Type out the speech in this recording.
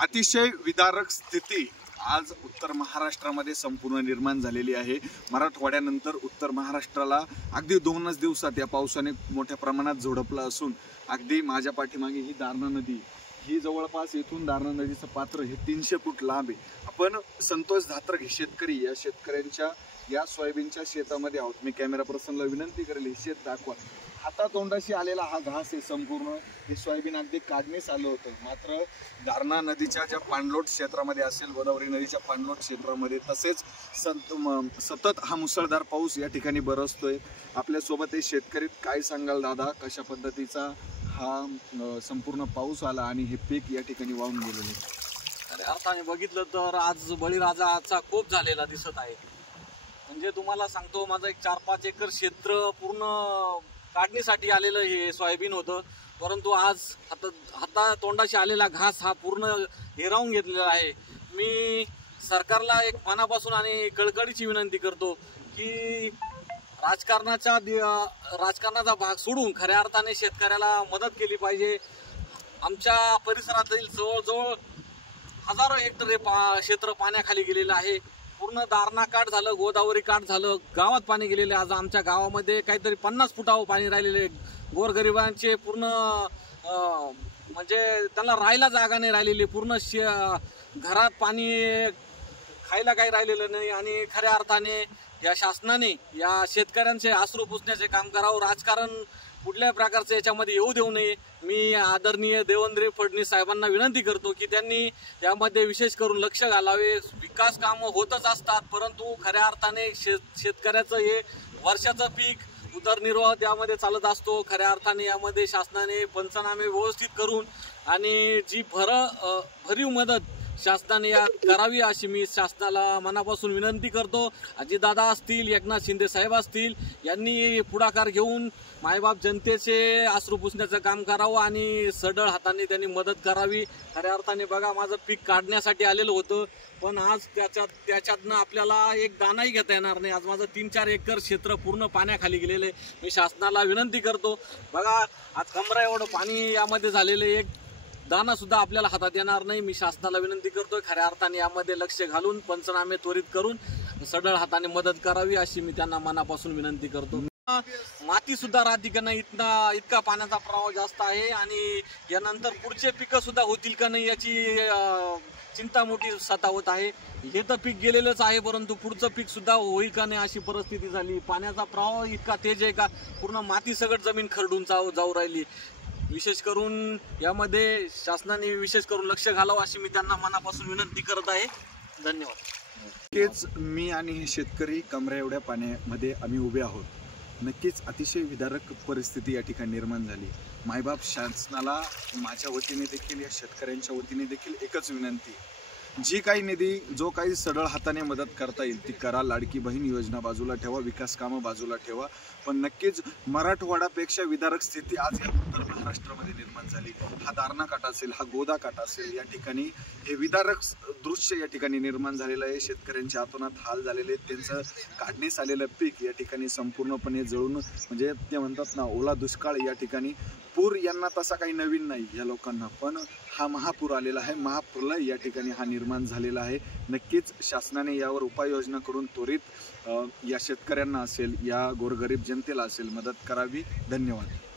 अतिशय विदारक स्थिती आज उत्तर महाराष्ट्रामध्ये संपूर्ण निर्माण झालेली आहे। मराठवाड्यानंतर उत्तर महाराष्ट्राला अगदी 2च दिवसात या पावसाने मोठ्या प्रमाणात झोडपलं असून अगदी माझ्या पाठीमागे ही दारणा नदी ही जवळपास इथून दारणा नदीचं पात्र हे 300 फूट लांब आहे। आपण संतोष धात्रक हे शेतकरी या शेतकऱ्यांच्या या सोयाबीनच्या शेतामध्ये आहोत। मी कॅमेरा पर्सनला विनंती करेल हे शेत दाखवा। हातातोंडाशी आलेला हा घास आहे संपूर्ण हे सोयाबीन अगदी काढण्यास आलं होतं। मात्र दारणा नदीच्या ज्या पाणलोट क्षेत्रामध्ये असेल, गोदावरी नदीच्या पाणलोट क्षेत्रामध्ये तसेच सतत हा मुसळधार पाऊस या ठिकाणी बरसतोय। आपल्यासोबत हे शेतकरी काय सांगाल दादा, कशा पद्धतीचा हा संपूर्ण पाऊस आला आणि हे पीक या ठिकाणी वाहून गेलेले? अरे अर्थाने बघितलं तर आज बळीराजाचा कोप झालेला दिसत आहे। म्हणजे तुम्हाला सांगतो, माझं एक 4-5 एकर क्षेत्र पूर्ण काढणीसाठी आलेलं हे सोयाबीन होतं, परंतु आज हातातोंडाशी आलेला घास हा पूर्ण हिरावून घेतलेला आहे। मी सरकारला एक मनापासून आणि कळकळीची विनंती करतो की राजकारणाचा भाग सोडून खऱ्या अर्थाने शेतकऱ्याला मदत केली पाहिजे। आमच्या परिसरातील जवळजवळ हजारो हेक्टर क्षेत्र पाण्याखाली गेलेलं आहे। पूर्ण दारणा काठ झालं, गोदावरी काठ झालं, गावात पाणी गेलेलं आहे। आज आमच्या गावामध्ये काहीतरी 50 फुटावर पाणी राहिलेले। गोरगरिबांचे पूर्ण म्हणजे त्यांना राहायला जागा नाही राहिलेली, पूर्ण घरात पाणी, खायला काही राहिलेलं नाही। आणि खऱ्या अर्थाने या शासनाने या शेतकऱ्यांचे अश्रू पुसण्याचे काम करावं। राजकारण कुठल्याही प्रकारचं याच्यामध्ये येऊ देऊ नये। मी आदरणीय देवेंद्र फडणवीस साहेबांना विनंती करतो की त्यांनी यामध्ये विशेष करून लक्ष घालावे। विकास कामं होतच असतात, परंतु खऱ्या अर्थाने शेतकऱ्याचं हे वर्षाचं पीक उदरनिर्वाह त्यामध्ये चालत असतो। खऱ्या अर्थाने यामध्ये शासनाने पंचनामे व्यवस्थित करून आणि जी भरीव मदत शासनाने करावी अशी मी शासनाला मनापासून विनंती करतो। अजितदादा असतील, एकनाथ शिंदे साहेब असतील, यांनी पुढाकार घेऊन मायबाप जनतेचे अश्रू पुसण्याचं काम करावं आणि सढळ हाताने त्यांनी मदत करावी। खऱ्या अर्थाने बघा, माझं पीक काढण्यासाठी आलेलं होतं, पण आज त्याच्यातनं आपल्याला एक दाणाही घेता येणार नाही। आज माझं 3-4 एकर क्षेत्र पूर्ण पाण्याखाली गेलेले। मी शासनाला विनंती करतो, बघा आज कमरा एवढं पाणी यामध्ये झालेलं, एक दाना सुद्धा आपल्याला हातात येणार नाही। मी शासनाला विनंती करतोय खऱ्या अर्थाने यामध्ये लक्ष घालून पंचनामे त्वरित करून सढळ हाताने मदत करावी अशी मी त्यांना मनापासून विनंती करतो। माती सुद्धा राहते का नाही, इतका पाण्याचा प्रवाह जास्त आहे आणि यानंतर पुढचे पिकं सुद्धा होतील का नाही याची चिंता मोठी सतावत आहे। हे तर पीक गेलेलंच आहे, परंतु पुढचं पीक सुद्धा होईल का नाही अशी परिस्थिती झाली। पाण्याचा प्रवाह इतका तेज आहे का पूर्ण माती सगळं जमीन खरडून जाऊ राहिली। विशेष करून यामध्ये शासनाने विशेष करून लक्ष घालावं अशी मी त्यांना मनापासून विनंती करत आहे। धन्यवाद। नक्कीच मी आणि हे शेतकरी कमरा एवढ्या पाण्यामध्ये आम्ही उभे आहोत। नक्कीच अतिशय विदारक परिस्थिती या ठिकाणी निर्माण झाली। मायबाप शासनाला माझ्या वतीने देखील, या शेतकऱ्यांच्या वतीने देखील एकच विनंती, जी काही निधी जो काही सढळ हाताने मदत करता येईल ती करा। लाडकी बहीण योजना बाजूला ठेवा, विकास कामं बाजूला ठेवा, पण नक्कीच मराठवाड्यापेक्षा विदारक स्थिती आज या उत्तर महाराष्ट्रामध्ये निर्माण झाली। हा दारणा काठ असेल, हा गोदा काठ असेल, या ठिकाणी हे विदारक दृश्य या ठिकाणी निर्माण झालेलं आहे। शेतकऱ्यांचे आतोनात हाल झालेले, त्यांचं काढण्यास आलेलं पीक या ठिकाणी संपूर्णपणे जळून, म्हणजे ते म्हणतात ना ओला दुष्काळ। या ठिकाणी पूर यांना तसा काही नवीन नाही या लोकांना, पण हा महापूर आलेला आहे, महाप्रलय या ठिकाणी हा निर्माण झालेला आहे। नक्कीच शासनाने यावर उपाययोजना करून त्वरित या शेतकऱ्यांना असेल, या गोरगरीब जनतेला असेल मदत करावी। धन्यवाद।